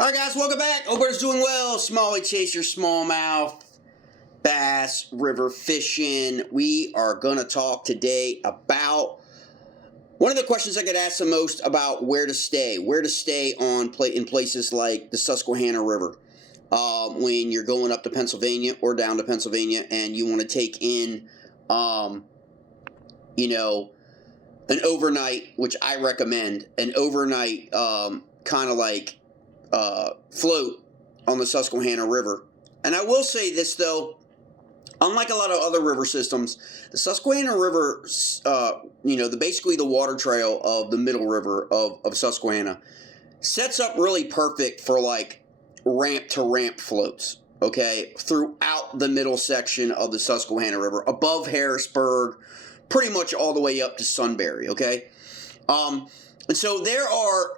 Alright guys, welcome back. Hope everybody's doing well. Smallie Chaser, smallmouth, bass, river fishing. We are going to talk today about one of the questions I get asked the most about where to stay. Where to stay in places like the Susquehanna River. When you're going up to Pennsylvania or down to Pennsylvania and you want to take in, an overnight, which I recommend, an overnight kind of like float on the Susquehanna River. And I will say this though, unlike a lot of other river systems, the Susquehanna River, basically the water trail of the middle river of Susquehanna, sets up really perfect for like ramp to ramp floats, okay, throughout the middle section of the Susquehanna River, above Harrisburg, pretty much all the way up to Sunbury, okay? And so there are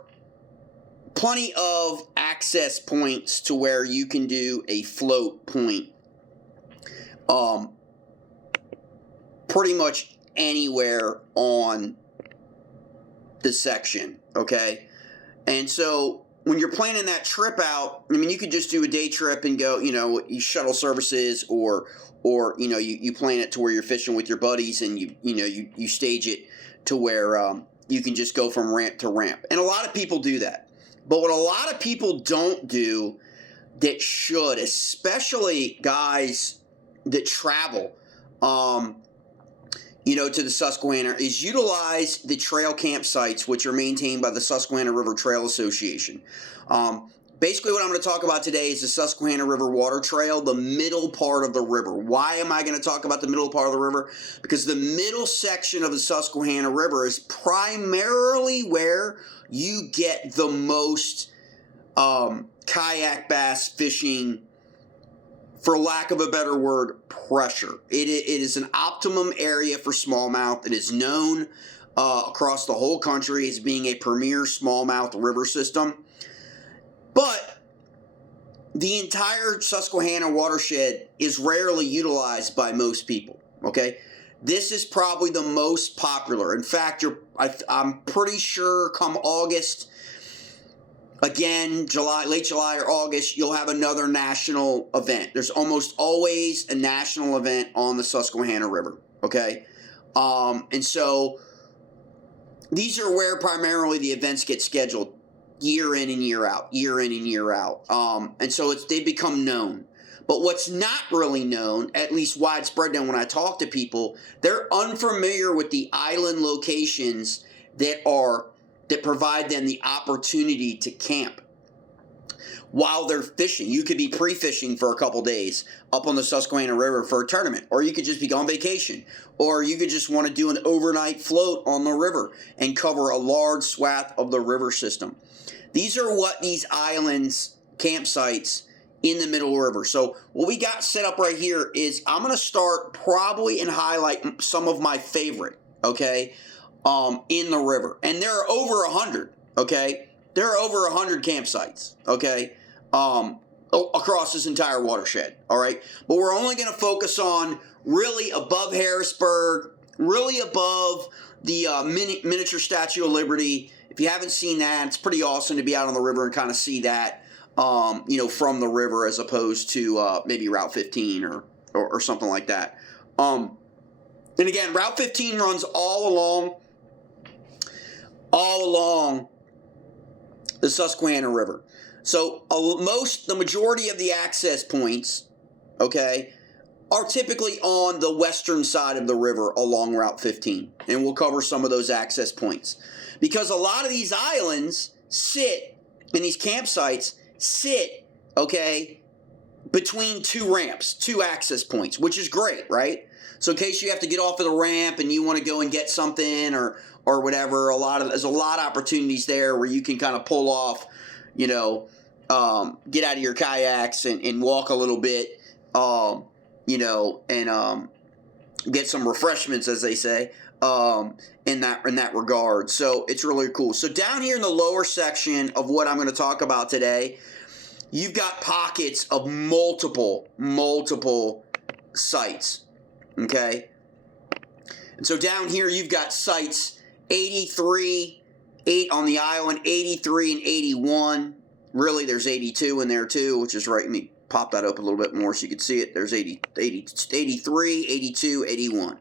plenty of access points to where you can do a float point pretty much anywhere on the section, okay? And so when you're planning that trip out, I mean, you could just do a day trip and go, you shuttle services or you plan it to where you're fishing with your buddies and you stage it to where you can just go from ramp to ramp. And a lot of people do that. But what a lot of people don't do that should, especially guys that travel, to the Susquehanna, is utilize the trail campsites, which are maintained by the Susquehanna River Trail Association. Basically, what I'm going to talk about today is the Susquehanna River Water Trail, the middle part of the river. Why am I going to talk about the middle part of the river? Because the middle section of the Susquehanna River is primarily where you get the most kayak bass fishing, for lack of a better word, pressure. It is an optimum area for smallmouth. It is known across the whole country as being a premier smallmouth river system. But the entire Susquehanna watershed is rarely utilized by most people, okay? This is probably the most popular. In fact, I'm pretty sure come August, again, late July or August, you'll have another national event. There's almost always a national event on the Susquehanna River, okay? And so these are where primarily the events get scheduled. Year in and year out, year in and year out. And so they become known. But what's not really known, at least widespread known when I talk to people, they're unfamiliar with the island locations that provide them the opportunity to camp while they're fishing. You could be pre-fishing for a couple days up on the Susquehanna River for a tournament, or you could just be on vacation, or you could just want to do an overnight float on the river and cover a large swath of the river system. These are what these islands, campsites in the middle river. So what we got set up right here is I'm going to start probably and highlight some of my favorite, okay, in the river. And there are over 100, okay? There are over 100 campsites, okay, across this entire watershed, all right? But we're only going to focus on really above Harrisburg, really above the miniature Statue of Liberty. If you haven't seen that, it's pretty awesome to be out on the river and kind of see that, from the river as opposed to maybe Route 15 or something like that. And again, Route 15 runs all along the Susquehanna River. So the majority of the access points, okay, are typically on the western side of the river along Route 15. And we'll cover some of those access points. Because a lot of these islands these campsites sit, okay, between two ramps, two access points, which is great, right? So in case you have to get off of the ramp and you want to go and get something or whatever, there's a lot of opportunities there where you can kind of pull off, get out of your kayaks and walk a little bit, and get some refreshments, as they say, in that regard. So it's really cool. So down here in the lower section of what I'm going to talk about today, you've got pockets of multiple sites, okay? And so down here you've got sites 83, 8 on the island, 83 and 81, really there's 82 in there too, which is right. Let me pop that up a little bit more so you can see it. There's 83, 82, 81.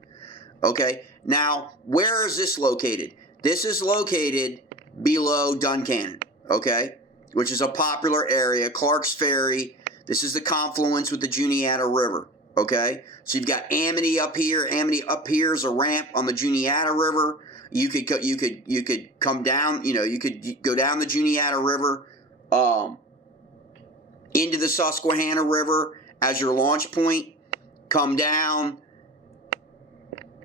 Okay, now where is this located? This is located below Duncannon, okay, which is a popular area. Clark's Ferry. This is the confluence with the Juniata River, okay? So you've got Amity up here. Amity up here is a ramp on the Juniata River. You could come down, you could go down the Juniata River into the Susquehanna River as your launch point, come down,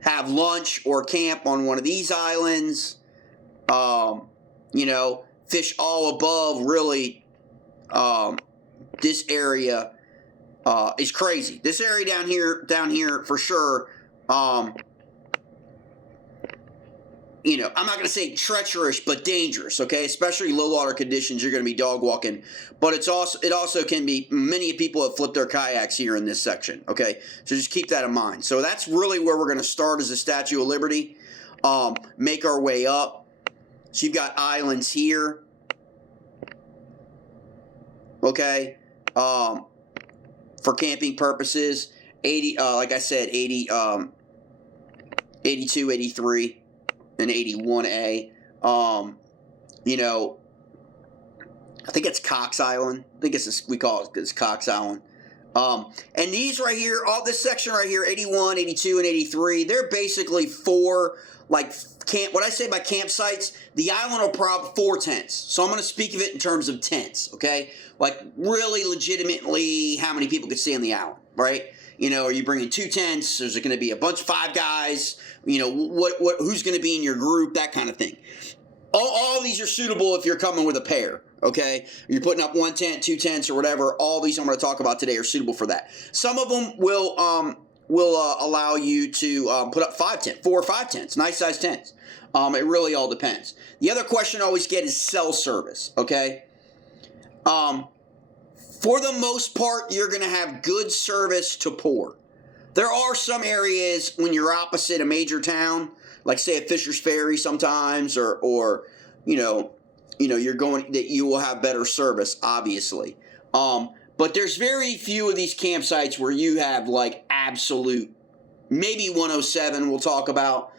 have lunch or camp on one of these islands, fish all above. Really, this area is crazy. This area down here for sure, I'm not going to say treacherous, but dangerous, okay? Especially low water conditions, you're going to be dog walking. But it also can be, many people have flipped their kayaks here in this section, okay? So just keep that in mind. So that's really where we're going to start, is the Statue of Liberty. Make our way up. So you've got islands here, okay? For camping purposes, 80, like I said, 82, 83. And 81A. I think it's Cox Island. I think we call it Cox Island. And these right here, all this section right here, 81, 82, and 83, they're basically four, like, what I say by campsites, the island will probably 4 tents. So I'm going to speak of it in terms of tents, okay? Like, really legitimately how many people could stay on the island, right? Are you bringing 2 tents? Is it going to be a bunch of 5 guys? Who's going to be in your group? That kind of thing. All these are suitable if you're coming with a pair, okay? You're putting up 1 tent, 2 tents, or whatever. All these I'm going to talk about today are suitable for that. Some of them will allow you to put up 4 or 5 tents, nice size tents. It really all depends. The other question I always get is cell service, okay? For the most part, you're going to have good service to port. There are some areas when you're opposite a major town, like say at Fischer's Ferry sometimes, or you're going that you will have better service, obviously. But there's very few of these campsites where you have like absolute, maybe 107 we'll talk about,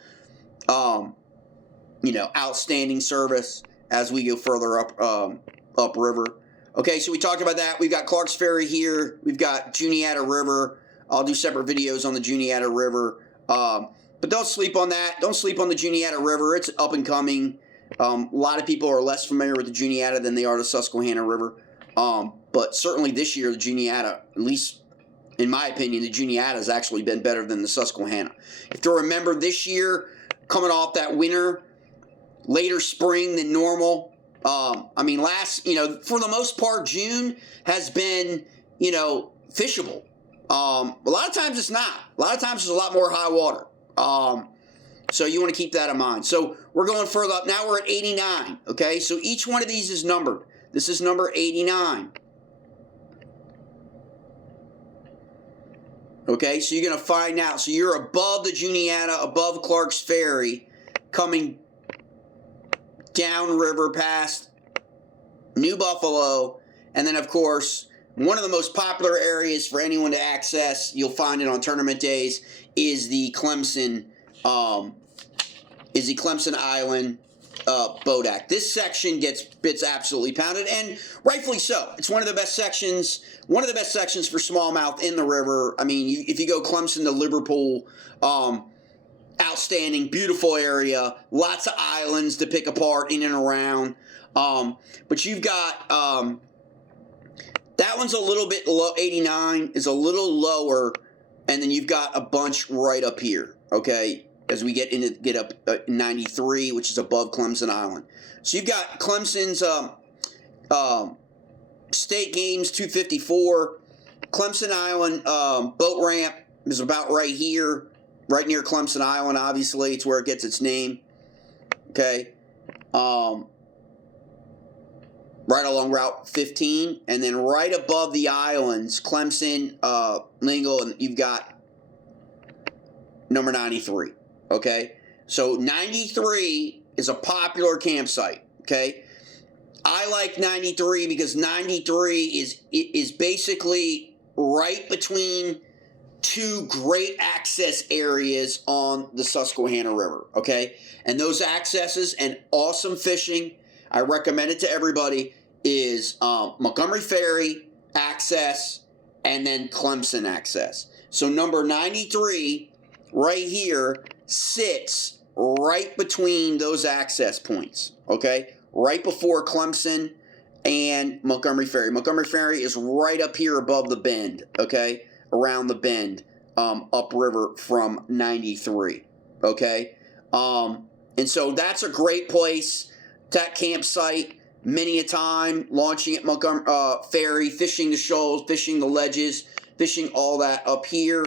outstanding service as we go further up river. Okay, so we talked about that. We've got Clark's Ferry here. We've got Juniata River. I'll do separate videos on the Juniata River. But don't sleep on that. Don't sleep on the Juniata River. It's up and coming. A lot of people are less familiar with the Juniata than they are the Susquehanna River. But certainly this year, the Juniata, at least in my opinion, the Juniata has actually been better than the Susquehanna. If you remember this year, coming off that winter, later spring than normal, for the most part, June has been, fishable. A lot of times it's not. A lot of times there's a lot more high water. So you want to keep that in mind. So we're going further up. Now we're at 89, okay? So each one of these is numbered. This is number 89. Okay, so you're going to find out. So you're above the Juniata, above Clark's Ferry, coming downriver past New Buffalo, and then of course one of the most popular areas for anyone to access, you'll find it on tournament days, is the Clemson Island Bodak. This section gets absolutely pounded, and rightfully so. It's one of the best sections for smallmouth in the river. I mean, if you go Clemson to Liverpool, outstanding, beautiful area, lots of islands to pick apart in and around. But you've got that one's a little bit low. 89 is a little lower, and then you've got a bunch right up here. Okay, as we get up 93, which is above Clemson Island. So you've got Clemson's State Games 254. Clemson Island boat ramp is about right here, right near Clemson Island. Obviously, it's where it gets its name. Okay. Right along Route 15, and then right above the islands, Clemson, Lingle, and you've got number 93, okay? So 93 is a popular campsite, okay? I like 93 because 93 is basically right between two great access areas on the Susquehanna River, okay? And those accesses and awesome fishing, I recommend it to everybody, is Montgomery Ferry access and then Clemson access. So number 93 right here sits right between those access points, okay? Right before Clemson and Montgomery Ferry. Montgomery Ferry is right up here above the bend, okay? Around the bend, upriver from 93, okay? And so that's a great place. That campsite, many a time, launching at Montgomery Ferry, fishing the shoals, fishing the ledges, fishing all that up here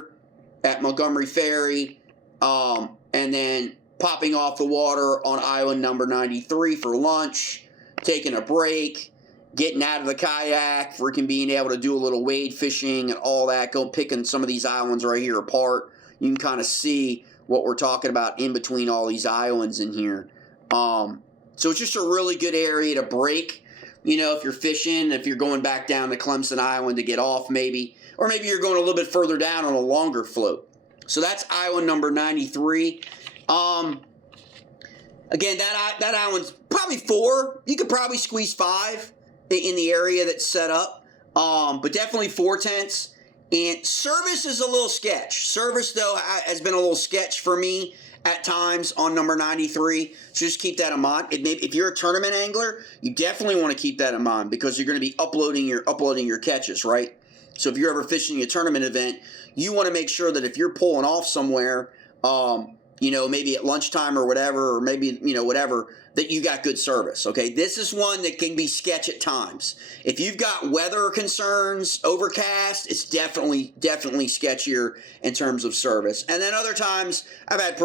at Montgomery Ferry, and then popping off the water on island number 93 for lunch, taking a break, getting out of the kayak, freaking being able to do a little wade fishing and all that, go picking some of these islands right here apart. You can kind of see what we're talking about in between all these islands in here. So it's just a really good area to break, you know, if you're fishing, if you're going back down to Clemson Island to get off maybe, or maybe you're going a little bit further down on a longer float. So that's island number 93. Again, that island's probably 4. You could probably squeeze 5 in the area that's set up, but definitely 4 tents. And service is a little sketch. Service, though, has been a little sketch for me at times on number 93. So just keep that in mind. If you're a tournament angler, you definitely want to keep that in mind because you're going to be uploading your catches, right? So if you're ever fishing a tournament event, you want to make sure that if you're pulling off somewhere, you know, maybe at lunchtime or whatever, or maybe, you know, whatever, that you got good service, okay? This is one that can be sketch at times. If you've got weather concerns, overcast, it's definitely sketchier in terms of service. And then other times, I've had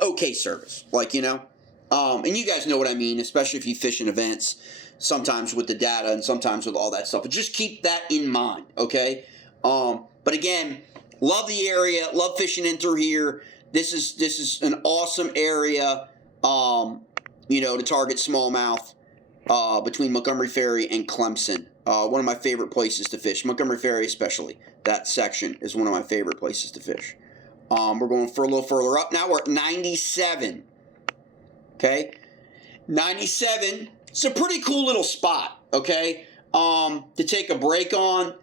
okay service, like, you know. And you guys know what I mean, especially if you fish in events, sometimes with the data and sometimes with all that stuff. But just keep that in mind, okay? But again, love the area, love fishing in through here. This is an awesome area, you know, to target smallmouth between Montgomery Ferry and Clemson. One of my favorite places to fish. Montgomery Ferry especially. That section is one of my favorite places to fish. We're going for a little further up. Now we're at 97. Okay? 97. It's a pretty cool little spot, okay, to take a break on.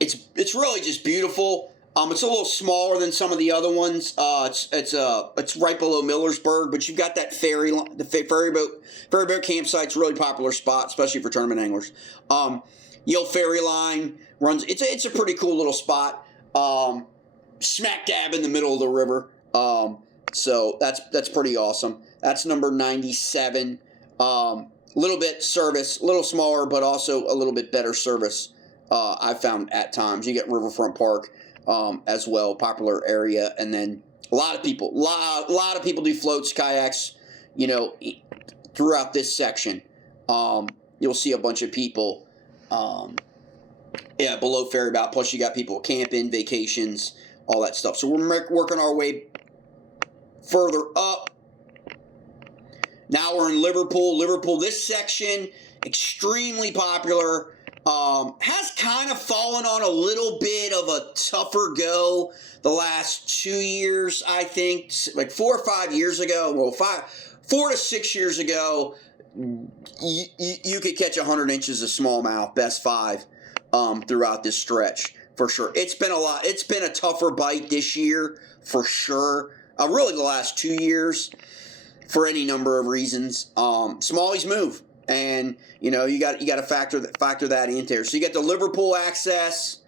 It's really just beautiful. It's a little smaller than some of the other ones. It's right below Millersburg, but you've got that ferry boat campsite's a really popular spot, especially for tournament anglers. Yale Ferry Line runs. It's a pretty cool little spot, smack dab in the middle of the river. So that's pretty awesome. That's number 97. Little bit service, a little smaller, but also a little bit better service. I've found at times. You get Riverfront Park. As well, popular area, and then a lot of people do floats, kayaks, you know, throughout this section. You'll see a bunch of people, below ferry bout. Plus, you got people camping, vacations, all that stuff. So we're working our way further up. Now we're in Liverpool. This section, extremely popular. Has kind of fallen on a little bit of a tougher go the last 2 years, I think. Like 4 or 5 years ago, 4 to 6 years ago, you could catch 100 inches of smallmouth, best 5, throughout this stretch, for sure. It's been a lot. It's been a tougher bite this year, for sure. Really the last 2 years, for any number of reasons. Smallies move. And you know you got to factor that in there. So you get the Liverpool access.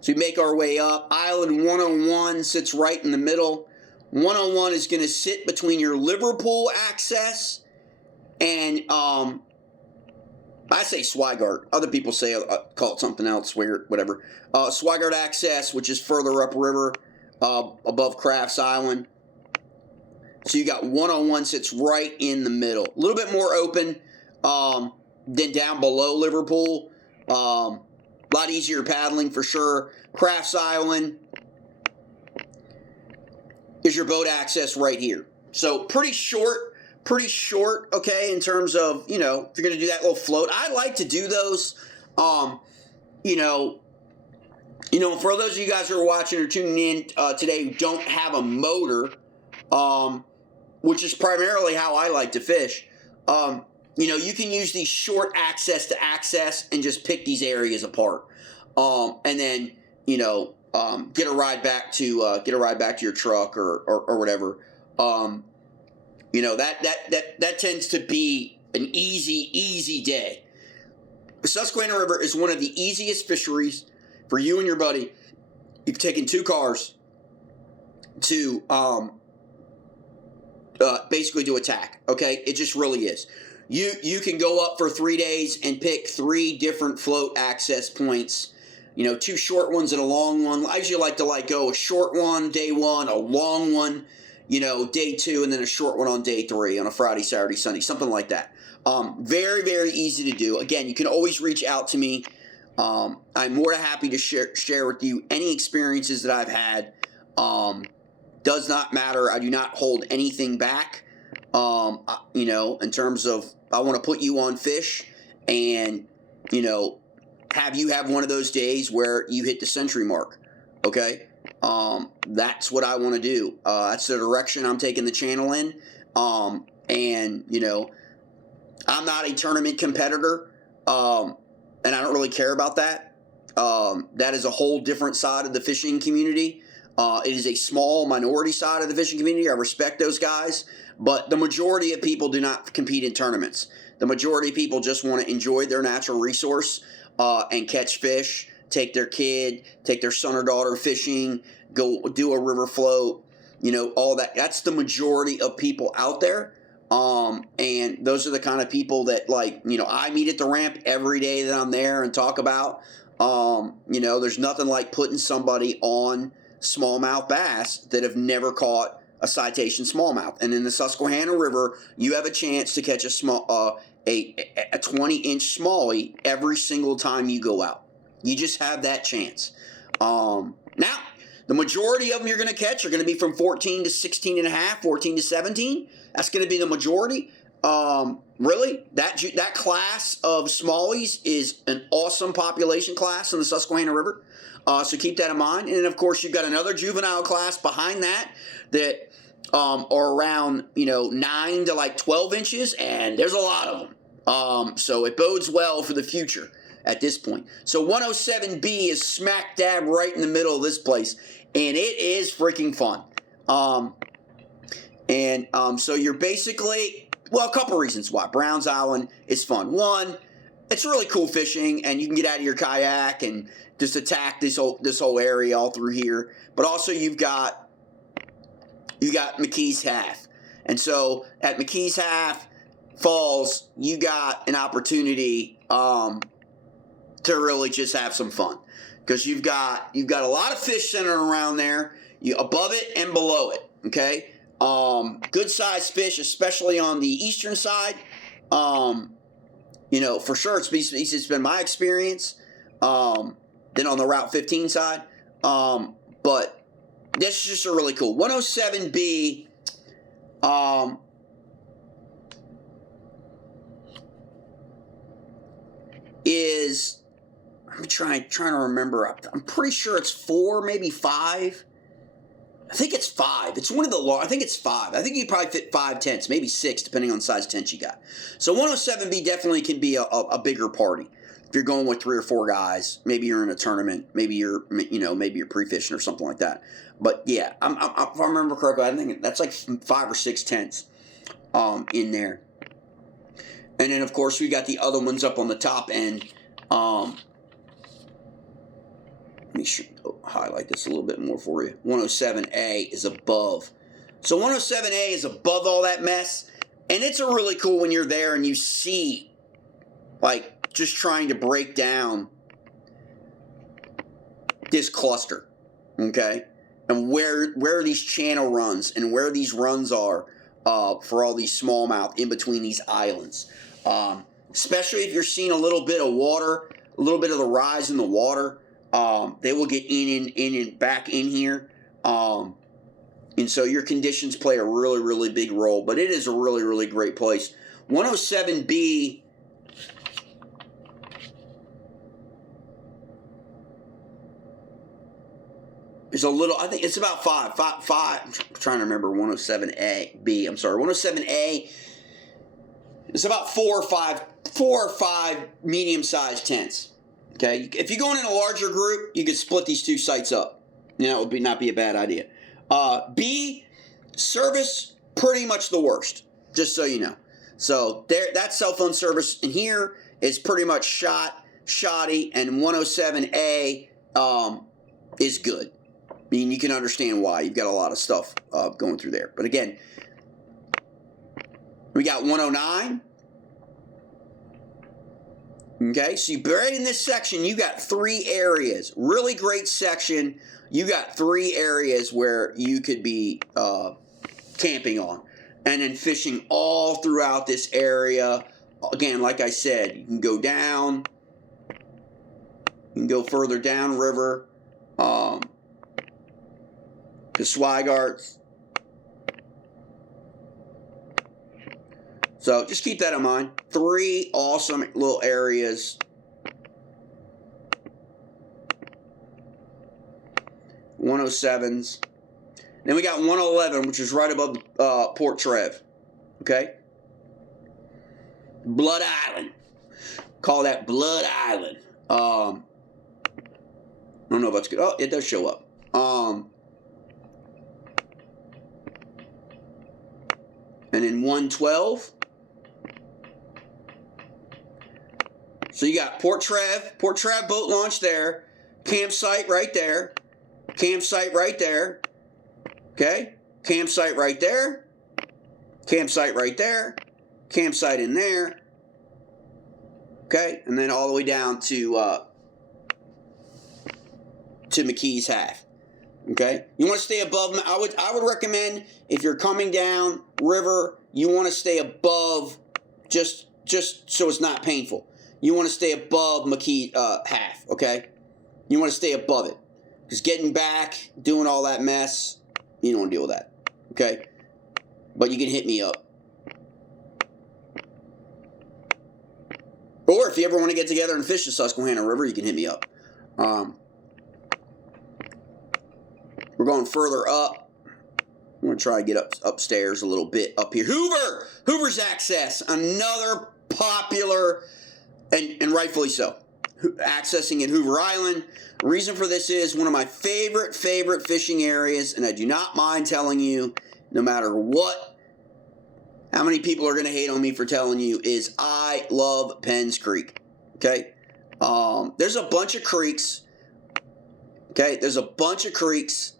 So we make our way up. Island 101 sits right in the middle. 101 is going to sit between your Liverpool access and I say Swigart. Other people say call it something else, weird, whatever. Swigart access, which is further upriver, above Crafts Island. So you got 101 sits right in the middle. A little bit more open than down below Liverpool. A lot easier paddling for sure. Crafts Island is your boat access right here. So pretty short pretty short, okay, in terms of, you know, if you're going to do that little float. I like to do those, you know, for those of you guys who are watching or tuning in today who don't have a motor, which is primarily how I like to fish, you know, you can use these short access to access and just pick these areas apart, and then, you know, get a ride back to your truck or whatever. You know, that tends to be an easy day. The Susquehanna River is one of the easiest fisheries for you and your buddy. You've taken 2 cars to basically do attack. Okay, it just really is. You can go up for 3 days and pick 3 different float access points. You know, 2 short ones and a long one. I usually like to go a short one day 1, a long one, you know, day 2, and then a short one on day 3 on a Friday, Saturday, Sunday, something like that. Very easy to do. Again, you can always reach out to me. I'm more than happy to share with you any experiences that I've had. Does not matter. I do not hold anything back. You know, in terms of, I want to put you on fish and, you know, have you have one of those days where you hit the century mark. Okay. That's what I want to do. That's the direction I'm taking the channel in. And, you know, I'm not a tournament competitor. And I don't really care about that. That is a whole different side of the fishing community. It is a small minority side of the fishing community. I respect those guys. But the majority of people do not compete in tournaments. The majority of people just want to enjoy their natural resource and catch fish, take their kid, take their son or daughter fishing, go do a river float, you know, all that. That's the majority of people out there. And those are the kind of people that, like, you know, I meet at the ramp every day that I'm there and talk about. You know, there's nothing like putting somebody on smallmouth bass that have never caught a citation smallmouth. And in the Susquehanna River, you have a chance to catch a 20-inch smallie every single time you go out. You just have that chance. Now, the majority of them you're going to catch are going to be from 14 to 16 and a half, 14 to 17. That's going to be the majority. Really, that class of smallies is an awesome population class in the Susquehanna River. So keep that in mind. And then, of course, you've got another juvenile class behind that are around, you know, 9 to like 12 inches, and there's a lot of them. So it bodes well for the future at this point. So 107B is smack dab right in the middle of this place, and it is freaking fun. So you're basically, well, a couple reasons why Browns Island is fun. One, it's really cool fishing, and you can get out of your kayak and just attack this whole area all through here. But also you've got McKee's Half. And so at McKee's Half Falls, you got an opportunity to really just have some fun. Because you've got a lot of fish centered around there, above it and below it. Okay? Good sized fish, especially on the eastern side. You know, for sure it's been my experience. Then on the Route 15 side. But this is just a really cool 107B. Is, I'm trying to remember. I'm pretty sure it's 4, maybe 5. I think it's 5. It's one of the long. I think it's 5. I think you probably fit 5 tents, maybe 6, depending on the size tent you got. So 107B definitely can be a bigger party. If you're going with 3 or 4 guys, maybe you're in a tournament, maybe you're pre-fishing or something like that. But yeah, if I remember correctly, I think that's like 5 or 6 tents in there. And then, of course, we got the other ones up on the top end. Let me highlight this a little bit more for you. 107A is above. So 107A is above all that mess. And it's a really cool when you're there and you see, like, just trying to break down this cluster, okay? And where these channel runs and where these runs are for all these smallmouth in between these islands. Especially if you're seeing a little bit of water, a little bit of the rise in the water. They will get in and back in here. And so your conditions play a really, really big role. But it is a really, really great place. 107B is a little, I think it's about five. I'm trying to remember 107B. I'm sorry, 107A. It's about four or five medium-sized tents. Okay, if you're going in a larger group, you could split these two sites up. You know, it would not be a bad idea. B, service, pretty much the worst, just so you know. So there, that cell phone service in here is pretty much shoddy, and 107A is good. I mean, you can understand why. You've got a lot of stuff going through there. But again, we got 109. Okay, so right in this section, you got 3 areas. Really great section. You got 3 areas where you could be camping on. And then fishing all throughout this area. Again, like I said, you can go down. You can go further down river. To Swigarts. So just keep that in mind. 3 awesome little areas. 107s. Then we got 111, which is right above Port Trev. Okay? Blood Island. Call that Blood Island. I don't know if that's good. Oh, it does show up. And then 112. So you got Port Trev boat launch there, campsite right there, campsite right there, okay, campsite right there, campsite right there, campsite in there, okay, and then all the way down to McKee's Half, okay. You want to stay above. I would recommend if you're coming down river, you want to stay above, just so it's not painful. You want to stay above McKee Half, okay? You want to stay above it. Because getting back, doing all that mess, you don't want to deal with that, okay? But you can hit me up. Or if you ever want to get together and fish the Susquehanna River, you can hit me up. We're going further up. I'm going to try to get upstairs a little bit up here. Hoover! Hoover's Access, another popular... And rightfully so. Accessing at Hoover Island. Reason for this is one of my favorite fishing areas, and I do not mind telling you, no matter what, how many people are going to hate on me for telling you, is I love Penns Creek. Okay? There's a bunch of creeks. Okay? There's a bunch of creeks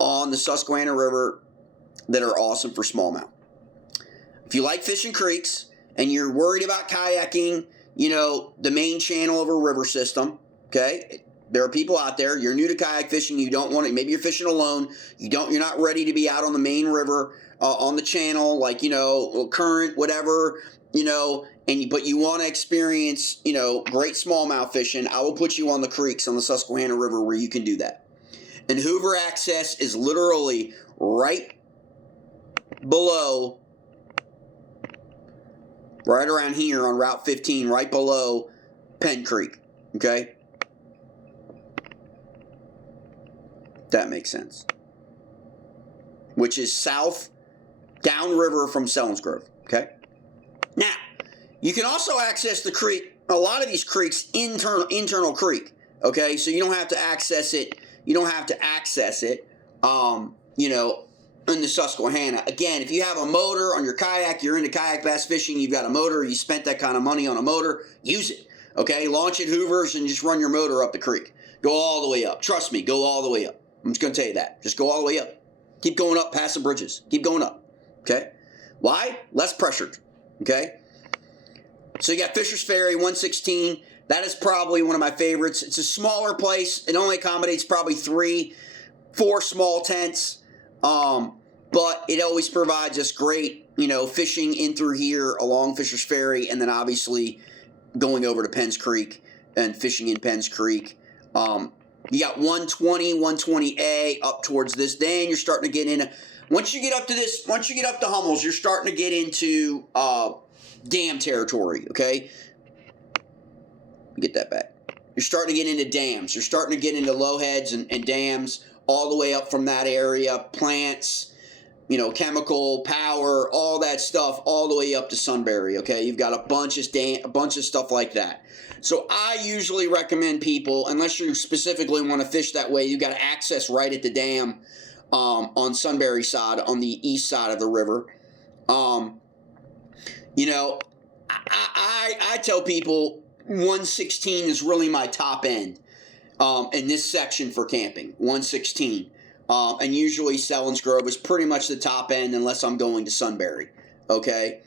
on the Susquehanna River that are awesome for smallmouth. If you like fishing creeks, and you're worried about kayaking, you know, the main channel of a river system, okay? There are people out there, you're new to kayak fishing, you don't want to, maybe you're fishing alone, you're not ready to be out on the main river, on the channel, like, you know, current, whatever, you know, but you want to experience, you know, great smallmouth fishing. I will put you on the creeks on the Susquehanna River where you can do that. And Hoover Access is literally right below, right around here on Route 15, right below Penn Creek, okay? That makes sense. Which is south, downriver from Selinsgrove, okay? Now, you can also access the creek, a lot of these creeks, internal creek, okay? So you don't have to access it, you know, in the Susquehanna. Again, if you have a motor on your kayak, you're into kayak bass fishing, you've got a motor, you spent that kind of money on a motor, use it. Okay, launch at Hoover's and just run your motor up the creek. Go all the way up. Trust me, go all the way up. I'm just going to tell you that. Just go all the way up. Keep going up past the bridges. Keep going up. Okay? Why? Less pressured. Okay? So you got Fischer's Ferry, 116. That is probably one of my favorites. It's a smaller place. It only accommodates probably 4 small tents. But it always provides us great, you know, fishing in through here along Fischer's Ferry, and then obviously going over to Penns Creek and fishing in Penns Creek. You got 120, 120A up towards this. Then you're starting to get in. Once you get up to this, once you get up to Hummels, you're starting to get into dam territory, okay? Get that back. You're starting to get into dams. You're starting to get into lowheads and dams all the way up from that area. Plants, you know, chemical, power, all that stuff, all the way up to Sunbury, okay? You've got a bunch of stuff like that. So I usually recommend people, unless you specifically want to fish that way, you got to access right at the dam on Sunbury side, on the east side of the river. You know, I tell people 116 is really my top end in this section for camping, 116. And usually Selland's Grove is pretty much the top end unless I'm going to Sunbury, okay?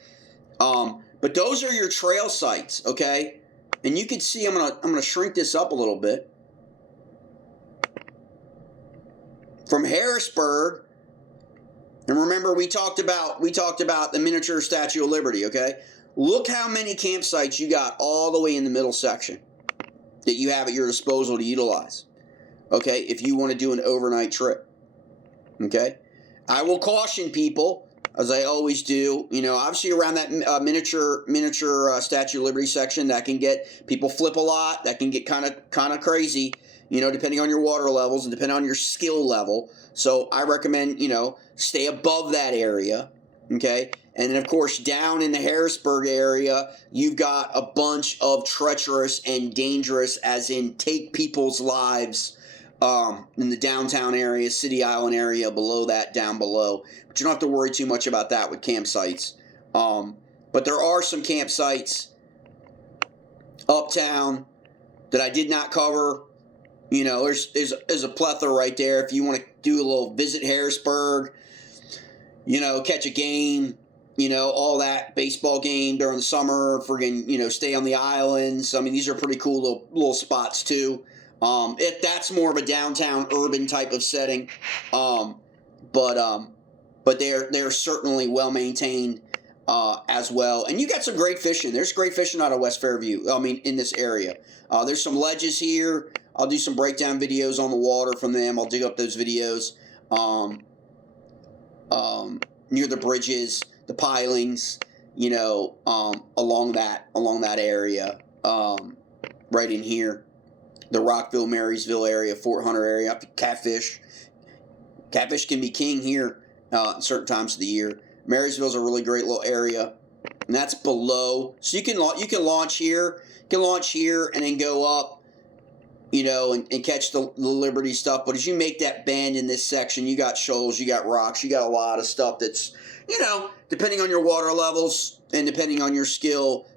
But those are your trail sites, okay? And you can see, I'm gonna shrink this up a little bit. From Harrisburg, and remember we talked about the miniature Statue of Liberty, okay? Look how many campsites you got all the way in the middle section that you have at your disposal to utilize, okay? If you want to do an overnight trip, okay? I will caution people, as I always do, you know, obviously around that miniature Statue of Liberty section, that can get, people flip a lot, that can get kind of crazy, you know, depending on your water levels and depending on your skill level. So I recommend, you know, stay above that area, okay? And then, of course, down in the Harrisburg area, you've got a bunch of treacherous and dangerous, as in take people's lives, in the downtown area, City Island area, below that, down below. But you don't have to worry too much about that with campsites. But there are some campsites uptown that I did not cover. You know, there's a plethora right there. If you want to do a little visit Harrisburg, you know, catch a game, you know, all that, baseball game during the summer, friggin', you know, stay on the islands. I mean, these are pretty cool little spots too. If that's more of a downtown urban type of setting, but they're certainly well maintained as well. And you got some great fishing. There's great fishing out of West Fairview. I mean, in this area, there's some ledges here. I'll do some breakdown videos on the water from them. I'll dig up those videos near the bridges, the pilings, you know, along that area, right in here. The Rockville, Marysville area, Fort Hunter area, catfish. Catfish can be king here at certain times of the year. Marysville's a really great little area, and that's below. So you can launch here, and then go up, you know, and catch the Liberty stuff. But as you make that bend in this section, you got shoals, you got rocks, you got a lot of stuff that's, you know, depending on your water levels and depending on your skill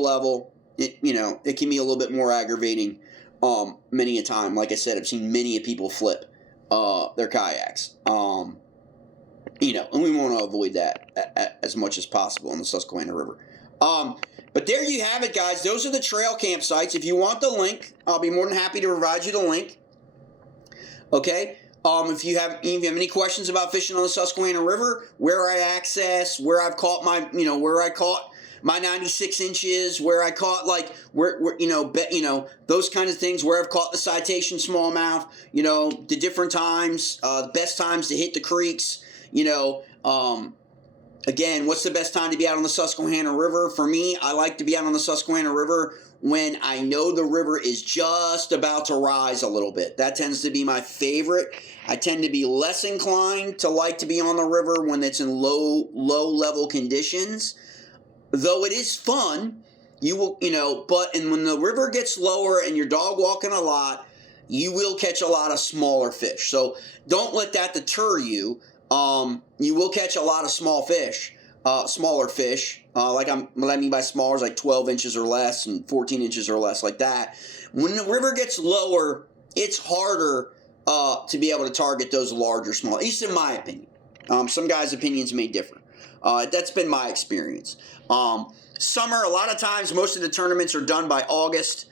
level, you know, it can be a little bit more aggravating. Many a time, like I said, I've seen many people flip their kayaks. You know, and we want to avoid that as much as possible in the Susquehanna River. But there you have it, guys. Those are the trail campsites. If you want the link, I'll be more than happy to provide you the link. Okay. If you have any questions about fishing on the Susquehanna River, where I access, where I've caught my 96 inches, where I caught those kinds of things, where I've caught the citation smallmouth, you know, the different times, the best times to hit the creeks, you know, again, what's the best time to be out on the Susquehanna River? For me, I like to be out on the Susquehanna River when I know the river is just about to rise a little bit. That tends to be my favorite. I tend to be less inclined to like to be on the river when it's in low level conditions. Though it is fun, but when the river gets lower and you're dog walking a lot, you will catch a lot of smaller fish. So don't let that deter you. You will catch a lot of smaller fish. What I mean by smaller is like 12 inches or less and 14 inches or less, like that. When the river gets lower, it's harder to be able to target those larger, small, at least in my opinion. Some guys' opinions may differ. That's been my experience. Summer, a lot of times, most of the tournaments are done by August,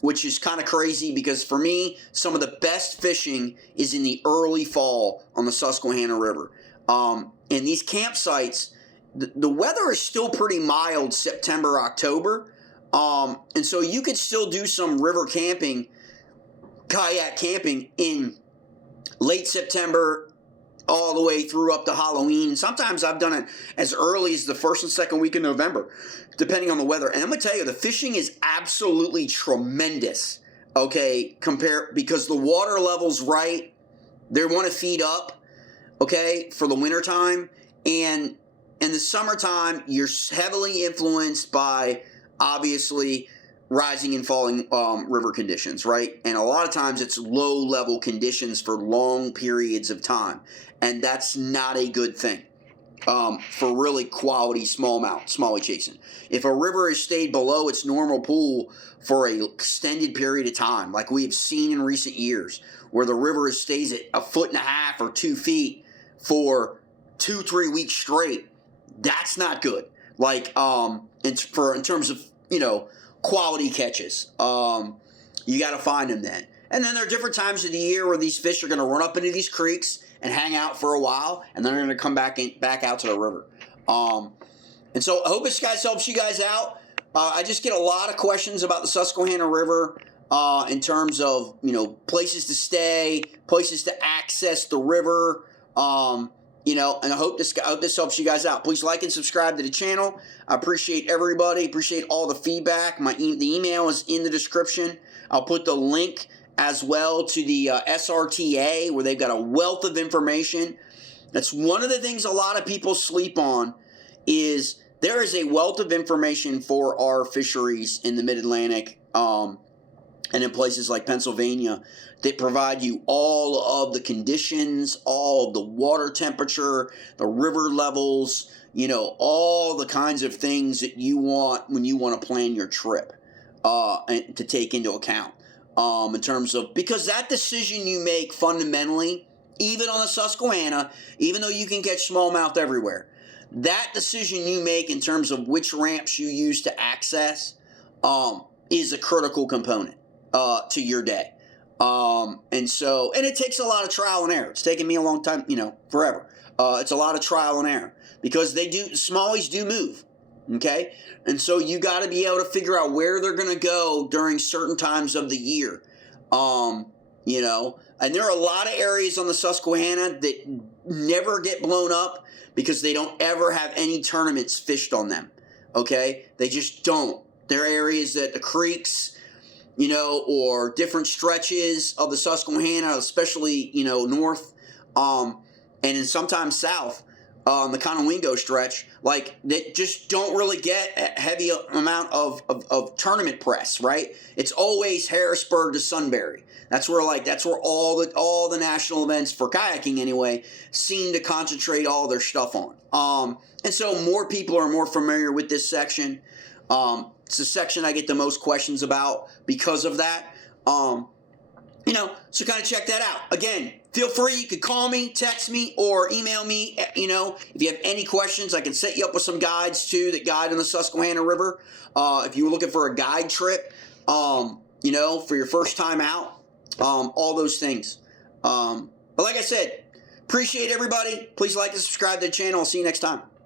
which is kind of crazy because for me, some of the best fishing is in the early fall on the Susquehanna River. And these campsites, the weather is still pretty mild September, October. And so you could still do some river camping kayak camping in late September all the way through up to Halloween. Sometimes I've done it as early as the first and second week of November, depending on the weather. And I'm going to tell you, the fishing is absolutely tremendous, okay, because the water level's right. They want to feed up, okay, for the wintertime. And in the summertime, you're heavily influenced by, obviously, rising and falling river conditions, right? And a lot of times it's low-level conditions for long periods of time. And that's not a good thing for really quality smallmouth, smallie chasing. If a river has stayed below its normal pool for an extended period of time, like we have seen in recent years, where the river stays at 1.5 feet or 2 feet for 2-3 weeks straight, that's not good. Like in terms of, you know, quality catches. You got to find them then. And then there are different times of the year where these fish are going to run up into these creeks and hang out for a while, and then they're going to come back out to the river. And so I hope this guys helps you guys out. I just get a lot of questions about the Susquehanna River in terms of, you know, places to stay, places to access the river. You know, and I hope this helps you guys out. Please like and subscribe to the channel. I appreciate everybody. Appreciate all the feedback. The email is in the description. I'll put the link as well to the SRTA, where they've got a wealth of information. That's one of the things a lot of people sleep on, is there is a wealth of information for our fisheries in the Mid-Atlantic and in places like Pennsylvania that provide you all of the conditions, all of the water temperature, the river levels, you know, all the kinds of things that you want when you want to plan your trip and to take into account in terms of, because that decision you make fundamentally, even on the Susquehanna, even though you can catch smallmouth everywhere, that decision you make in terms of which ramps you use to access is a critical component to your day. And it takes a lot of trial and error. It's taken me a long time, you know, forever. It's a lot of trial and error because smallies do move. Okay. And so you got to be able to figure out where they're going to go during certain times of the year. You know, and there are a lot of areas on the Susquehanna that never get blown up because they don't ever have any tournaments fished on them. Okay. They just don't. There are areas that the creeks, you know, or different stretches of the Susquehanna, especially, you know, north, and then sometimes south, the Conowingo stretch, like, that just don't really get a heavy amount of tournament press, right? It's always Harrisburg to Sunbury. That's where all the national events for kayaking anyway seem to concentrate all their stuff on. And so more people are more familiar with this section. It's the section I get the most questions about because of that. You know, so kind of check that out. Again, feel free. You could call me, text me, or email me. You know, if you have any questions, I can set you up with some guides, too, that guide on the Susquehanna River. If you were looking for a guide trip, you know, for your first time out, all those things. But like I said, appreciate everybody. Please like and subscribe to the channel. I'll see you next time.